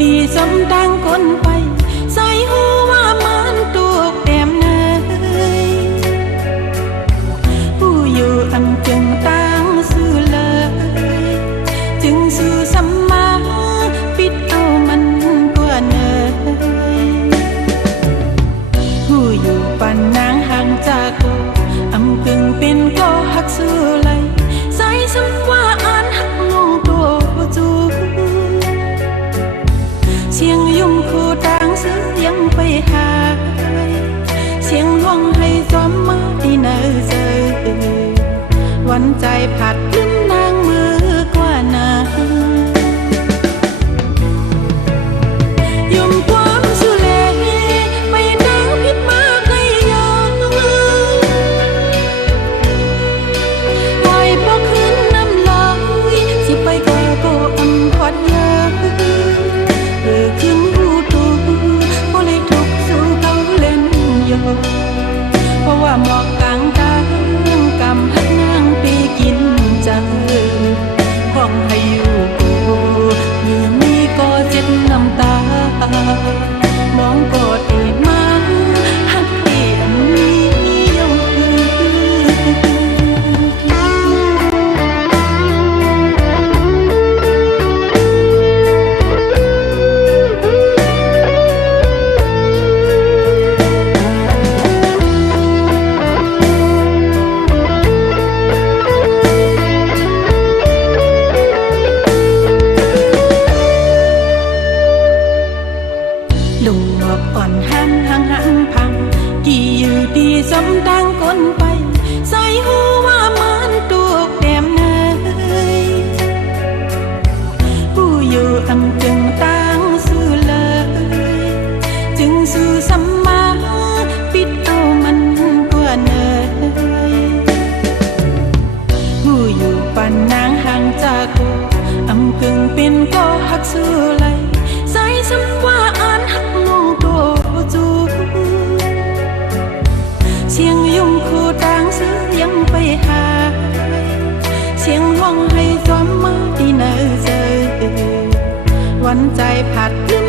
ดีสมตั้งคนไปใส่หูว่ามันตุกแต้มเนยผู้อยู่อำจึงตั้งซื่อเลยจึงซื่อสัมมาปิดเอามันกว่าเนยผู้อยู่ปันนางห่างจากกูอำกึ่งเป็นก็หักซื่อเลยใส่สัมว่าอ่านหักงงตัวจูเสียงยุ่งคู่ต่างซื้อยังไปหาเสียงห้องให้จอมมาที่เนอเจอวันใจผัดลิ้นนางมือกว่านายุ่งความสุเลไปนางพิษมาใครยอมปล่อยพอขึ้นน้ำลายสิไปก็อำพอดเยอะขึ้นหูตูบ่เลยทุกสู้เขาเล่นโยเพราะว่าหมอกกลางตากำหักนางปีกินจังห้องให้อยู่กูมีมีก็เจ็บน้ำตามองกอดเอ็มาหักเอ็มนี้ยงลุงหมอกอ่อนหันห่างพังกี่อยู่ดีสมตั้งคนไปใส่หูว่ามันตุกแต้มเนยผู้อยู่อำจึงตั้งซื่อเลยจึงซื่อสัมมาปิดเอามันกว่าเนยผู้อยู่ปันนางห่างจากกูอำกึ่งเป็นก็หักซื่อเลยใส่สัมว่าอ่านหักงงตัวจูเสียงยุ่งคู่ต่างซื้อยังไปหาเสียงห้องให้จอมมาที่เนอเจอวันใจผัดลิ้น